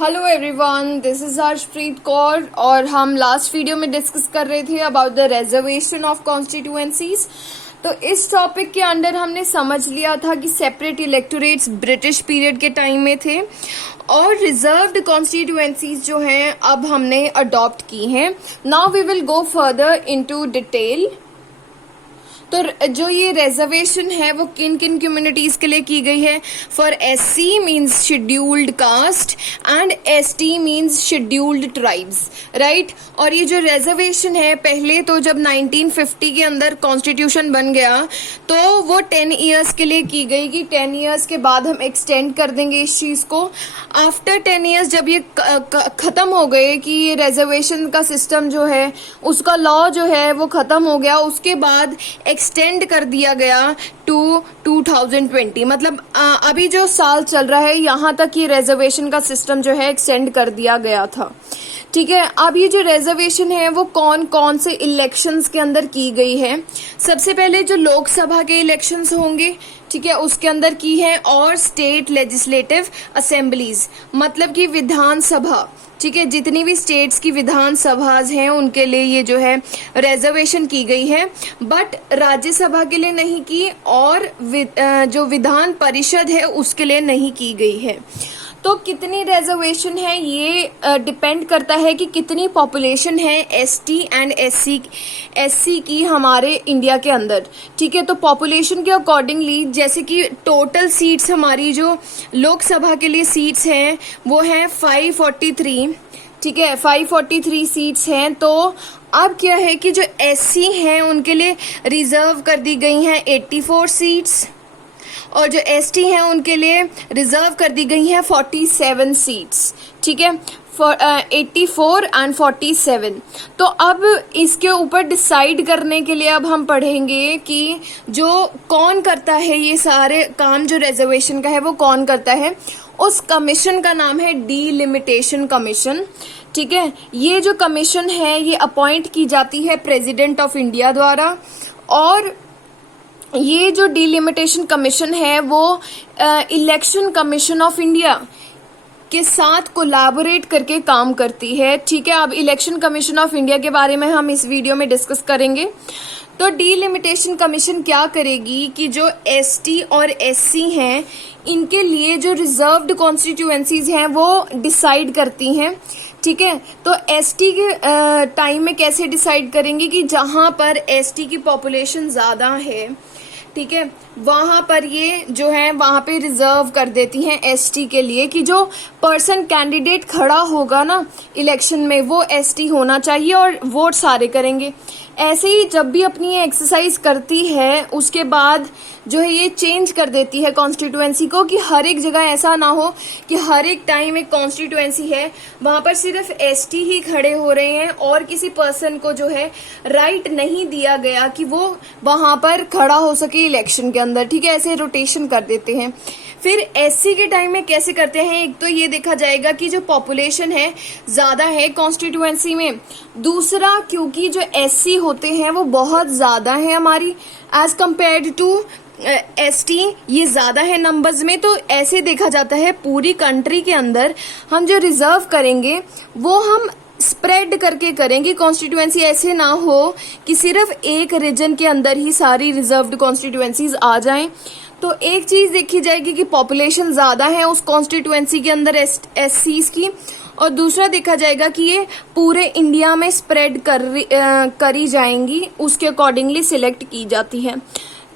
Hello everyone, this is Harshpreet Kaur और हम last video में डिस्कस कर रहे थे about the reservation of constituencies. तो इस टॉपिक के अंडर हमने समझ लिया था कि सेपरेट इलेक्टोरेट्स ब्रिटिश पीरियड के टाइम में थे और रिजर्व्ड कॉन्स्टिट्यूएंसीज जो हैं अब हमने अडॉप्ट की हैं। Now we will go further into detail. तो जो ये रिजर्वेशन है वो किन किन कम्युनिटीज के लिए की गई है। For SC means scheduled caste and ST means scheduled tribes, right. और ये जो रिजर्वेशन है पहले तो जब 1950 के अंदर कॉन्स्टिट्यूशन बन गया तो वो 10 इयर्स के लिए की गई कि 10 इयर्स के बाद हम एक्सटेंड कर देंगे इस चीज को। आफ्टर 10 इयर्स जब ये खत्म हो गए कि ये रिजर्वेशन का सिस्टम जो है उसका लॉ जो है वो खत्म हो गया, उसके बाद एक्सटेंड कर दिया गया टू 2020। मतलब अभी जो साल चल रहा है यहाँ तक ये रिजर्वेशन का सिस्टम जो है एक्सटेंड कर दिया गया था, ठीक है। अब ये जो रिजर्वेशन है वो कौन कौन से इलेक्शंस के अंदर की गई है। सबसे पहले जो लोकसभा के इलेक्शंस होंगे, ठीक है, उसके अंदर की है, और स्टेट लेजिस्लेटिव असेंबलीज मतलब कि विधानसभा, ठीक है, जितनी भी स्टेट्स की विधानसभाज हैं उनके लिए ये जो है रिजर्वेशन की गई है। बट राज्यसभा के लिए नहीं की और जो विधान परिषद है उसके लिए नहीं की गई है। तो कितनी रिजर्वेशन है ये डिपेंड करता है कि कितनी पॉपुलेशन है एसटी एंड एससी की हमारे इंडिया के अंदर, ठीक है। तो पॉपुलेशन के अकॉर्डिंगली जैसे कि टोटल सीट्स हमारी जो लोकसभा के लिए सीट्स हैं वो हैं 543, ठीक है, 543 सीट्स हैं। तो अब क्या है कि जो एससी हैं उनके लिए रिजर्व कर दी गई हैं 84 सीट्स और जो एसटी हैं उनके लिए रिजर्व कर दी गई हैं 47 सीट्स, ठीक है, 84 एंड 47। तो अब इसके ऊपर डिसाइड करने के लिए अब हम पढ़ेंगे कि जो कौन करता है ये सारे काम जो रिजर्वेशन का है वो कौन करता है। उस कमीशन का नाम है डीलिमिटेशन कमीशन, ठीक है। ये जो कमीशन है ये अपॉइंट की जाती है प्रेसिडेंट ऑफ इंडिया द्वारा और ये जो डीलिमिटेशन कमीशन है वो इलेक्शन कमीशन ऑफ इंडिया के साथ कोलैबोरेट करके काम करती है, ठीक है। अब इलेक्शन कमीशन ऑफ इंडिया के बारे में हम इस वीडियो में डिस्कस करेंगे। तो डीलिमिटेशन कमीशन क्या करेगी कि जो एसटी और एससी हैं इनके लिए जो रिजर्व्ड कॉन्स्टिट्यूएंसीज हैं वो डिसाइड करती हैं, ठीक है। तो एसटी के टाइम में कैसे डिसाइड करेंगे कि जहां पर एसटी की पॉपुलेशन ज्यादा है, ठीक है, वहां पर ये जो है वहां पे रिजर्व कर देती हैं एसटी के लिए कि जो पर्सन कैंडिडेट खड़ा होगा ना इलेक्शन में वो एसटी होना चाहिए और वोट सारे करेंगे। ऐसे ही जब भी अपनी ये एक्सरसाइज करती है उसके बाद जो है ये चेंज कर देती है कॉन्स्टिट्यूएंसी को कि हर एक जगह ऐसा ना हो कि हर एक टाइम एक कॉन्स्टिट्यूएंसी है वहां पर सिर्फ एसटी ही खड़े हो रहे हैं और किसी पर्सन को जो है राइट नहीं दिया गया कि वो वहां पर खड़ा हो सके इलेक्शन के अंदर, ठीक है। ऐसे रोटेशन कर देते हैं। फिर एससी के टाइम में कैसे करते हैं, एक तो ये देखा जाएगा कि जो पॉपुलेशन है ज्यादा है कॉन्स्टिट्यूएंसी में, दूसरा क्योंकि जो एससी होते हैं वो बहुत ज्यादा है हमारी एज कंपेयर्ड टू एसटी, ये ज्यादा है नंबर्स में। तो ऐसे देखा जाता है पूरी कंट्री के अंदर हम जो रिजर्व करेंगे वो हम स्प्रेड करके करेंगे कॉन्स्टिट्यूएंसी, ऐसे ना हो कि सिर्फ एक रीजन के अंदर ही सारी रिजर्व्ड कॉन्स्टिट्यूएंसीज आ जाएं। तो एक चीज देखी जाएगी कि पॉपुलेशन ज्यादा है उस कॉन्स्टिट्यूएंसी के अंदर एससीज की, और दूसरा देखा जाएगा कि ये पूरे इंडिया में स्प्रेड करी जाएंगी, उसके अकॉर्डिंगली सिलेक्ट की जाती है,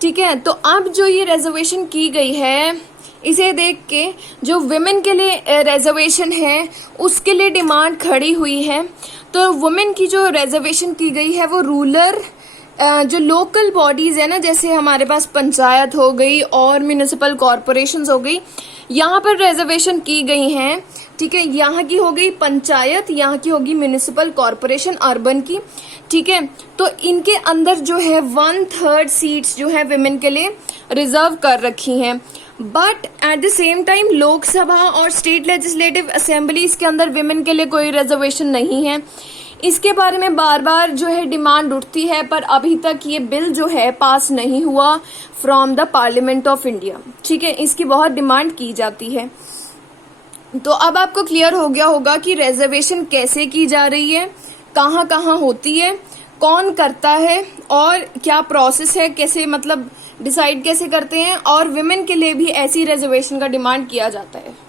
ठीक है। तो अब जो ये रिजर्वेशन की गई है इसे देख के जो वुमेन के लिए रिजर्वेशन है उसके लिए डिमांड खड़ी हुई है। तो वुमेन की जो रिजर्वेशन की गई है वो रूरल जो लोकल बॉडीज है ना, जैसे हमारे पास पंचायत हो गई और म्यूनिसिपल कॉरपोरेशंस हो गई, यहाँ पर रिजर्वेशन की गई हैं, ठीक है। यहाँ की हो गई पंचायत, यहाँ की होगी म्यूनिसिपल कॉरपोरेशन अर्बन की, ठीक है। तो इनके अंदर जो है 1/3 सीट्स जो है विमेन के लिए रिजर्व कर रखी हैं। But at the same time Lok Sabha और स्टेट लेजिस्लेटिव असेंबलीज के अंदर विमेन के लिए कोई रिजर्वेशन नहीं है। इसके बारे में बार बार जो है डिमांड उठती है पर अभी तक ये बिल जो है पास नहीं हुआ from the parliament of India, ठीक है। इसकी बहुत डिमांड की जाती है। तो अब आपको क्लियर हो गया होगा कि रिजर्वेशन कैसे की जा रही है, कहाँ कहाँ होती है, कौन करता है और क्या प्रोसेस है, कैसे मतलब डिसाइड कैसे करते हैं, और विमेन के लिए भी ऐसी रिजर्वेशन का डिमांड किया जाता है।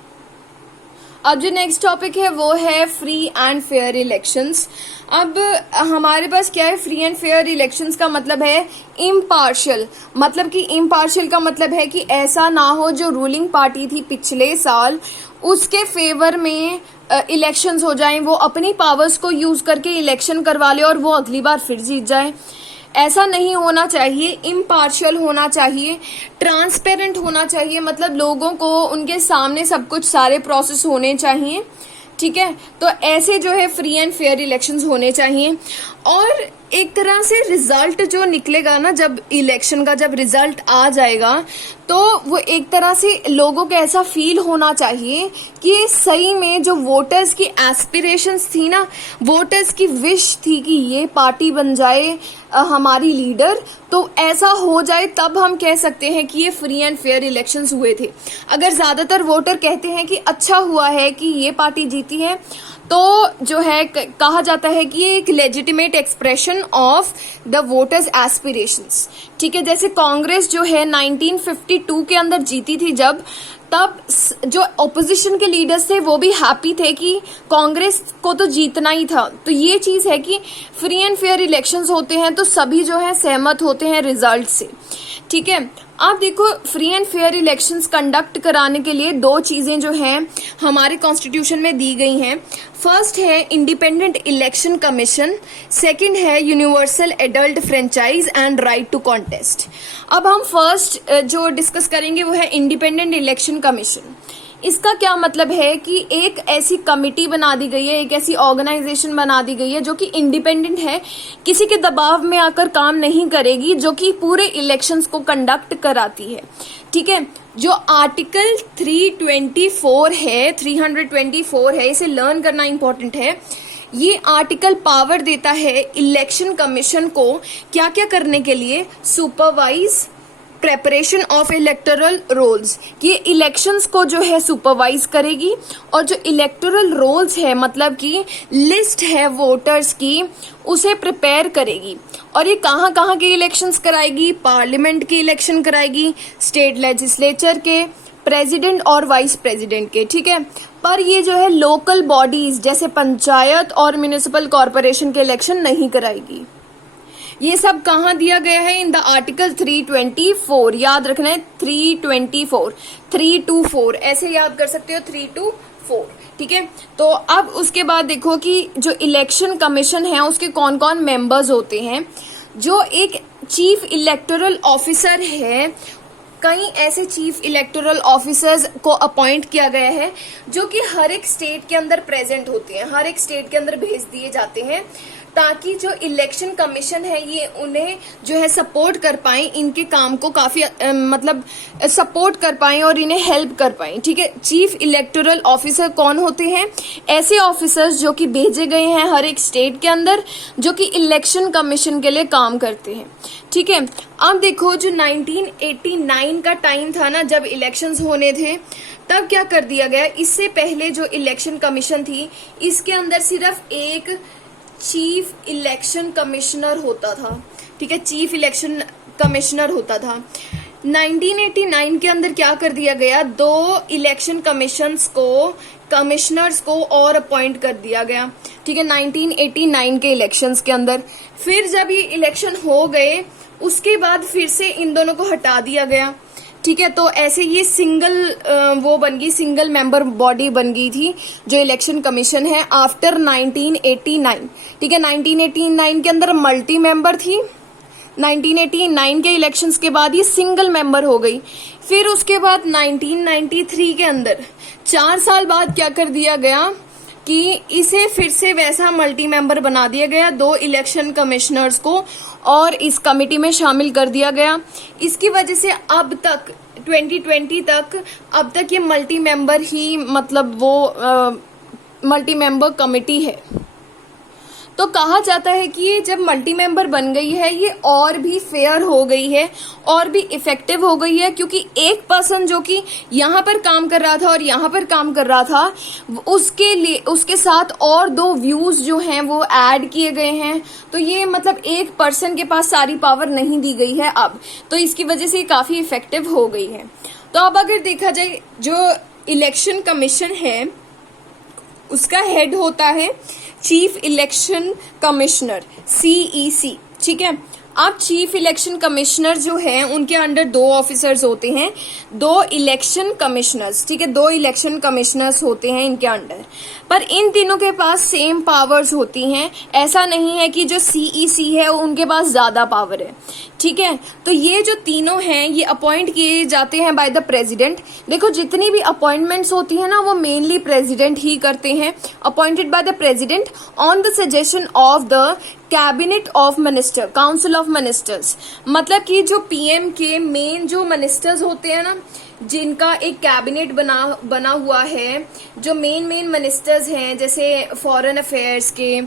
अब जो नेक्स्ट टॉपिक है वो है फ्री एंड फेयर इलेक्शंस। अब हमारे पास क्या है, फ्री एंड फेयर इलेक्शंस का मतलब है इम्पार्शियल। मतलब कि इम्पार्शियल का मतलब है कि ऐसा ना हो जो रूलिंग पार्टी थी पिछले साल उसके फेवर में इलेक्शंस हो जाएं, वो अपनी पावर्स को यूज करके इलेक्शन करवा ले और वो अगली बार फिर जीत जाए। ऐसा नहीं होना चाहिए, इम्पार्शियल होना चाहिए, ट्रांसपेरेंट होना चाहिए, मतलब लोगों को उनके सामने सब कुछ सारे प्रोसेस होने चाहिए। ठीक है, तो ऐसे जो है फ्री एंड फेयर इलेक्शंस होने चाहिए। और एक तरह से रिजल्ट जो निकलेगा ना, जब इलेक्शन का जब रिजल्ट आ जाएगा तो वो एक तरह से लोगों को ऐसा फील होना चाहिए कि सही में जो वोटर्स की एस्पिरेशंस थी ना, वोटर्स की विश थी कि ये पार्टी बन जाए हमारी लीडर, तो ऐसा हो जाए तब हम कह सकते हैं कि ये फ्री एंड फेयर इलेक्शंस हुए थे। अगर ज्यादातर वोटर कहते हैं कि अच्छा हुआ है कि ये पार्टी जीती है, तो जो है कहा जाता है कि ये एक legitimate expression of the voters aspirations. ठीक है, जैसे कांग्रेस जो है 1952 के अंदर जीती थी जब, तब जो ऑपोजिशन के लीडर्स थे वो भी हैप्पी थे कि कांग्रेस को तो जीतना ही था। तो ये चीज है कि फ्री एंड फेयर इलेक्शंस होते हैं तो सभी जो है सहमत होते हैं रिजल्ट से। ठीक है, आप देखो free and fair elections conduct कराने के लिए दो चीजें जो हैं हमारे कॉन्स्टिट्यूशन में दी गई हैं। फर्स्ट है इंडिपेंडेंट इलेक्शन कमीशन, सेकंड है universal adult franchise and right to contest. अब हम फर्स्ट जो डिस्कस करेंगे वो है इंडिपेंडेंट इलेक्शन कमीशन। इसका क्या मतलब है कि एक ऐसी कमिटी बना दी गई है, एक ऐसी ऑर्गेनाइजेशन बना दी गई है जो कि इंडिपेंडेंट है, किसी के दबाव में आकर काम नहीं करेगी, जो कि पूरे इलेक्शंस को कंडक्ट कराती है। ठीक है, जो आर्टिकल 324 है, इसे लर्न करना इंपॉर्टेंट है। ये आर्टिकल पावर देता है इलेक्शन कमीशन को क्या क्या करने के लिए, supervise preparation of electoral rolls, ये इलेक्शंस को जो है सुपरवाइज करेगी, और जो इलेक्टोरल रोल्स है मतलब कि लिस्ट है वोटर्स की, उसे प्रिपेयर करेगी। और ये कहाँ कहाँ के इलेक्शंस कराएगी, पार्लियामेंट के इलेक्शन कराएगी, स्टेट लेजिस्लेचर के, प्रेसिडेंट और वाइस प्रेसिडेंट के। ठीक है, पर ये जो है लोकल बॉडीज जैसे पंचायत और म्युनिसिपल कॉर्पोरेशन के इलेक्शन नहीं कराएगी। ये सब कहाँ दिया गया है, इन द आर्टिकल 324। याद रखना है 324 ऐसे याद कर सकते हो 324। ठीक है, तो अब उसके बाद देखो कि जो इलेक्शन कमीशन है उसके कौन कौन मेंबर्स होते हैं। जो एक चीफ इलेक्टोरल ऑफिसर है, कई ऐसे चीफ इलेक्टोरल ऑफिसर्स को अपॉइंट किया गया है जो कि हर एक स्टेट के अंदर प्रेजेंट होते हैं, हर एक स्टेट के अंदर भेज दिए जाते हैं, ताकि जो इलेक्शन कमीशन है ये उन्हें जो है सपोर्ट कर पाए, इनके काम को काफी मतलब सपोर्ट कर पाए और इन्हें हेल्प कर पाए। ठीक है, चीफ इलेक्टोरल ऑफिसर कौन होते हैं, ऐसे ऑफिसर्स जो कि भेजे गए हैं हर एक स्टेट के अंदर, जो कि इलेक्शन कमीशन के लिए काम करते हैं। ठीक है, अब देखो जो 1989 का टाइम था ना, जब इलेक्शंस होने थे, तब क्या कर दिया गया, इससे पहले जो इलेक्शन कमीशन थी इसके अंदर सिर्फ एक चीफ इलेक्शन कमिश्नर होता था। ठीक है, चीफ इलेक्शन कमिश्नर होता था। 1989 के अंदर क्या कर दिया गया, 2 इलेक्शन कमिश्नर्स को और अपॉइंट कर दिया गया। ठीक है, 1989 के इलेक्शंस के अंदर। फिर जब ये इलेक्शन हो गए उसके बाद फिर से इन दोनों को हटा दिया गया। ठीक है, तो ऐसे ये सिंगल सिंगल मेंबर बॉडी बन गई थी जो इलेक्शन कमीशन है आफ्टर 1989। ठीक है, 1989 के अंदर मल्टी मेंबर थी, 1989 के इलेक्शंस के बाद ये सिंगल मेंबर हो गई। फिर उसके बाद 1993 के अंदर 4 साल बाद क्या कर दिया गया कि इसे फिर से वैसा मल्टी मेंबर बना दिया गया, 2 इलेक्शन कमिश्नर्स को और इस कमिटी में शामिल कर दिया गया। इसकी वजह से अब तक 2020 तक अब तक ये मल्टी मेंबर ही मतलब वो मल्टी मेंबर कमिटी है। तो कहा जाता है कि ये जब मल्टी मेंबर बन गई है ये और भी फेयर हो गई है और भी इफेक्टिव हो गई है, क्योंकि एक पर्सन जो कि यहाँ पर काम कर रहा था और यहाँ पर काम कर रहा था, उसके लिए उसके साथ और 2 व्यूज जो हैं वो ऐड किए गए हैं। तो ये मतलब एक पर्सन के पास सारी पावर नहीं दी गई है अब, तो इसकी वजह से ये काफी इफेक्टिव हो गई है। तो अब अगर देखा जाए, जो इलेक्शन कमीशन है उसका हेड होता है चीफ इलेक्शन कमिश्नर, CEC, ठीक है। अब चीफ इलेक्शन कमिश्नर जो है उनके अंडर 2 ऑफिसर्स होते हैं, 2 इलेक्शन कमिश्नर्स, ठीक है, 2 इलेक्शन कमिश्नर्स होते हैं इनके अंडर। पर इन तीनों के पास सेम पावर्स होती हैं, ऐसा नहीं है कि जो CEC है उनके पास ज्यादा पावर है, ठीक है। तो ये जो तीनों हैं ये अपॉइंट किए जाते हैं बाय द प्रेसिडेंट। देखो जितनी भी अपॉइंटमेंट्स होती है ना वो मेनली प्रेसिडेंट ही करते हैं, appointed by the president on the suggestion of the cabinet of minister, council of ministers. मतलब कि जो PM के मेन जो मिनिस्टर्स होते हैं ना, जिनका एक कैबिनेट बना हुआ है, जो मेन मिनिस्टर्स हैं जैसे फॉरेन अफेयर्स के,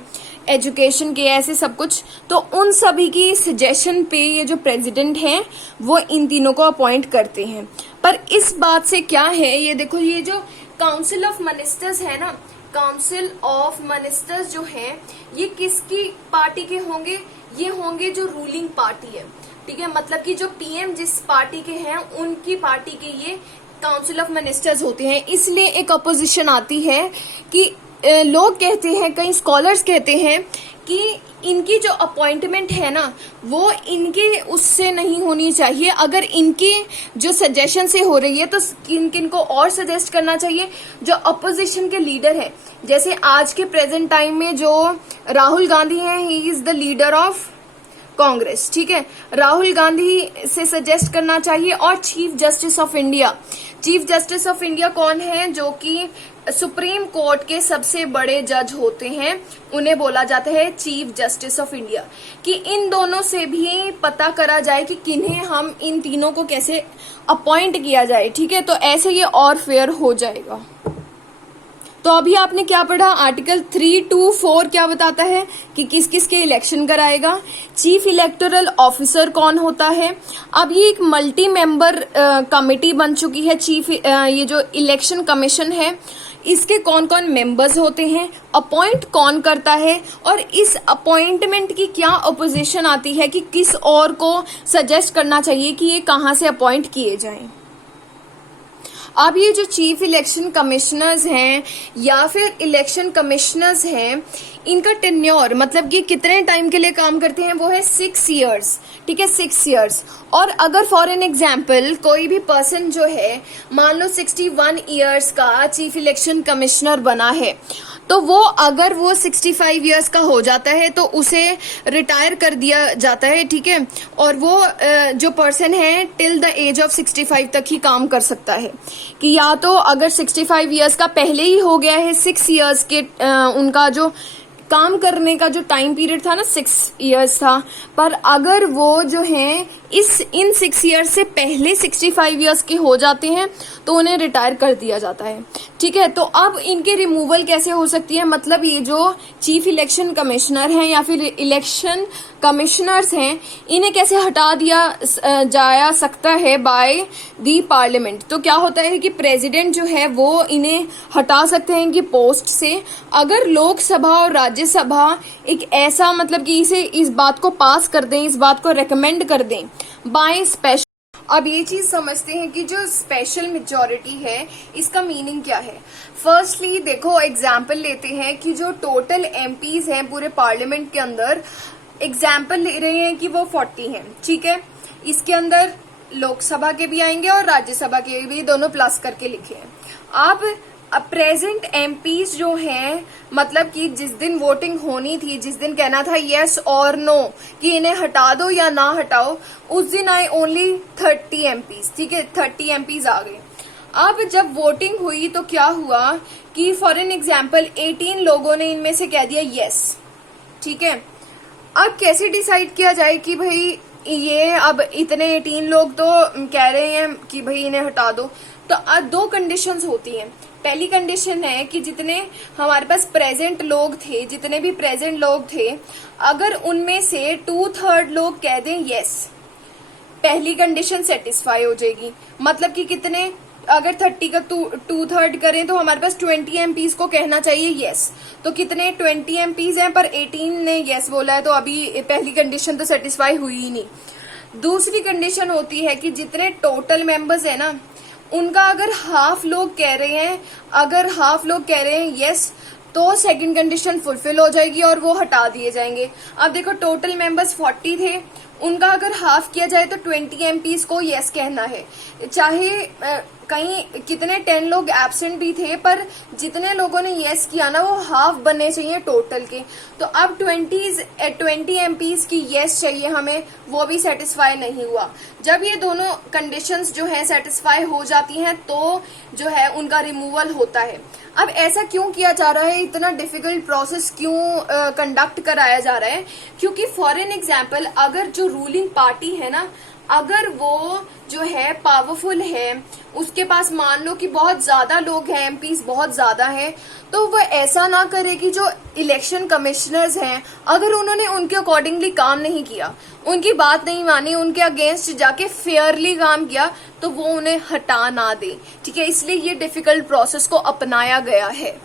एजुकेशन के, ऐसे सब कुछ, तो उन सभी की सजेशन पे ये जो प्रेसिडेंट हैं वो इन तीनों को अपॉइंट करते हैं। पर इस बात से क्या है, ये देखो, ये जो काउंसिल ऑफ मिनिस्टर्स है ना, काउंसिल ऑफ मिनिस्टर्स जो हैं ये किसकी पार्टी के होंगे, ये होंगे जो रूलिंग पार्टी है, ठीक है। मतलब कि जो PM जिस पार्टी के हैं उनकी पार्टी के ये काउंसिल ऑफ मिनिस्टर्स होते हैं। इसलिए एक अपोजिशन आती है कि लोग कहते हैं, कई स्कॉलर्स कहते हैं कि इनकी जो अपॉइंटमेंट है ना वो इनके उससे नहीं होनी चाहिए। अगर इनकी जो सजेशन से हो रही है तो किन किन को और सजेस्ट करना चाहिए, जो अपोजिशन के लीडर है। जैसे आज के प्रेजेंट टाइम में जो राहुल गांधी हैं, he is the leader of Congress, ठीक है। राहुल गांधी से सजेस्ट करना चाहिए। और chief justice of India, chief justice of India कौन है, जो कि सुप्रीम कोर्ट के सबसे बड़े जज होते हैं, उन्हें बोला जाता है चीफ जस्टिस ऑफ इंडिया। कि इन दोनों से भी पता करा जाए कि किन्हें हम इन तीनों को कैसे अपॉइंट किया जाए, ठीक है। तो ऐसे ये और फेयर हो जाएगा। तो अभी आपने क्या पढ़ा, आर्टिकल 324 क्या बताता है कि किस किस के इलेक्शन कराएगा। चीफ इलेक्टोरल ऑफिसर कौन होता है। अब ये एक मल्टी मेंबर कमिटी बन चुकी है, चीफ ये जो इलेक्शन कमीशन है इसके कौन कौन मेंबर्स होते हैं, अपॉइंट कौन करता है, और इस अपॉइंटमेंट की क्या अपोजिशन आती है कि किस और को सजेस्ट करना चाहिए कि ये कहाँ से अपॉइंट किए जाएं। अब ये जो चीफ इलेक्शन कमिश्नर्स हैं या फिर इलेक्शन कमिश्नर्स हैं, इनका टेन्योर मतलब कि कितने टाइम के लिए काम करते हैं वो है 6 इयर्स, ठीक है, 6 इयर्स। और अगर फॉर एन एग्जाम्पल कोई भी पर्सन जो है मान लो 61 इयर्स का चीफ इलेक्शन कमिश्नर बना है, तो वो अगर वो 65 इयर्स का हो जाता है तो उसे रिटायर कर दिया जाता है, ठीक है। और वो जो पर्सन है टिल द एज ऑफ 65 तक ही काम कर सकता है। कि या तो अगर 65 इयर्स का पहले ही हो गया है, 6 इयर्स के उनका जो काम करने का जो टाइम पीरियड था ना 6 इयर्स था, पर अगर वो जो है इन 6 इयर्स से पहले 65 इयर्स के हो जाते हैं तो उन्हें रिटायर कर दिया जाता है, ठीक है। तो अब इनके रिमूवल कैसे हो सकती है, मतलब ये जो चीफ इलेक्शन कमिश्नर हैं या फिर इलेक्शन कमिश्नर्स हैं, इन्हें कैसे हटा दिया जा सकता है बाय दी पार्लियामेंट। तो क्या होता है कि प्रेसिडेंट जो है वो इन्हें हटा सकते हैं इनकी पोस्ट से, अगर लोकसभा और राज्यसभा एक ऐसा मतलब कि इस बात को पास कर दें, इस बात को रेकमेंड कर दें बाय स्पेशल। अब ये चीज समझते हैं कि जो स्पेशल मेजॉरिटी है इसका मीनिंग क्या है। फर्स्टली देखो एग्जाम्पल लेते हैं कि जो टोटल MPs हैं पूरे पार्लियामेंट के अंदर, एग्जाम्पल ले रहे हैं कि वो 40 हैं, ठीक है। इसके अंदर लोकसभा के भी आएंगे और राज्यसभा के भी, दोनों प्लस करके लिखे हैं। अब प्रेजेंट MPs जो हैं, मतलब कि जिस दिन वोटिंग होनी थी, जिस दिन कहना था यस और नो कि इन्हें हटा दो या ना हटाओ, उस दिन आए ओनली 30 MPs, ठीक है, 30 MPs आ गए। अब जब वोटिंग हुई तो क्या हुआ कि फॉर एन एग्जाम्पल 18 लोगों ने इनमें से कह दिया यस, ठीक है। अब कैसे डिसाइड किया जाए कि भाई ये अब इतने 18 लोग तो कह रहे हैं कि भाई इन्हें हटा दो, तो दो कंडीशंस होती हैं। पहली कंडीशन है कि जितने हमारे पास प्रेजेंट लोग थे, जितने भी प्रेजेंट लोग थे, अगर उनमें से 2/3 लोग कह दें यस, पहली कंडीशन सेटिस्फाई हो जाएगी। मतलब कि कितने, अगर 30 का 2/3 करें तो हमारे पास 20 एमपीज को कहना चाहिए यस। तो कितने 20 एमपीज हैं, पर 18 ने यस बोला है, तो अभी पहली कंडीशन तो सेटिस्फाई हुई ही नहीं। दूसरी कंडीशन होती है कि जितने टोटल मेंबर्स है ना, उनका अगर हाफ लोग कह रहे हैं यस, तो सेकंड कंडीशन फुलफिल हो जाएगी और वो हटा दिए जाएंगे। अब देखो टोटल मेंबर्स 40 थे, उनका अगर हाफ किया जाए तो 20 एमपीज को यस कहना है। चाहे कहीं कितने 10 लोग एब्सेंट भी थे, पर जितने लोगों ने यस किया ना वो हाफ बनने चाहिए टोटल के। तो अब 20 एमपीज की यस चाहिए हमें, वो भी सेटिस्फाई नहीं हुआ। जब ये दोनों कंडीशंस जो है सेटिस्फाई हो जाती हैं तो जो है उनका रिमूवल होता है। अब ऐसा क्यों किया जा रहा है, इतना डिफिकल्ट प्रोसेस क्यों कंडक्ट कराया जा रहा है? क्योंकि फॉर एन एग्जाम्पल, अगर जो रूलिंग पार्टी है ना, अगर वो जो है पावरफुल है, उसके पास मान लो कि बहुत ज्यादा लोग हैं, एमपीज बहुत ज्यादा हैं, तो वो ऐसा ना करे कि जो इलेक्शन कमिश्नर्स हैं, अगर उन्होंने उनके अकॉर्डिंगली काम नहीं किया, उनकी बात नहीं मानी, उनके अगेंस्ट जाके फेयरली काम किया, तो वो उन्हें हटा ना दे। ठीक है, इसलिए ये डिफिकल्ट प्रोसेस को अपनाया गया है।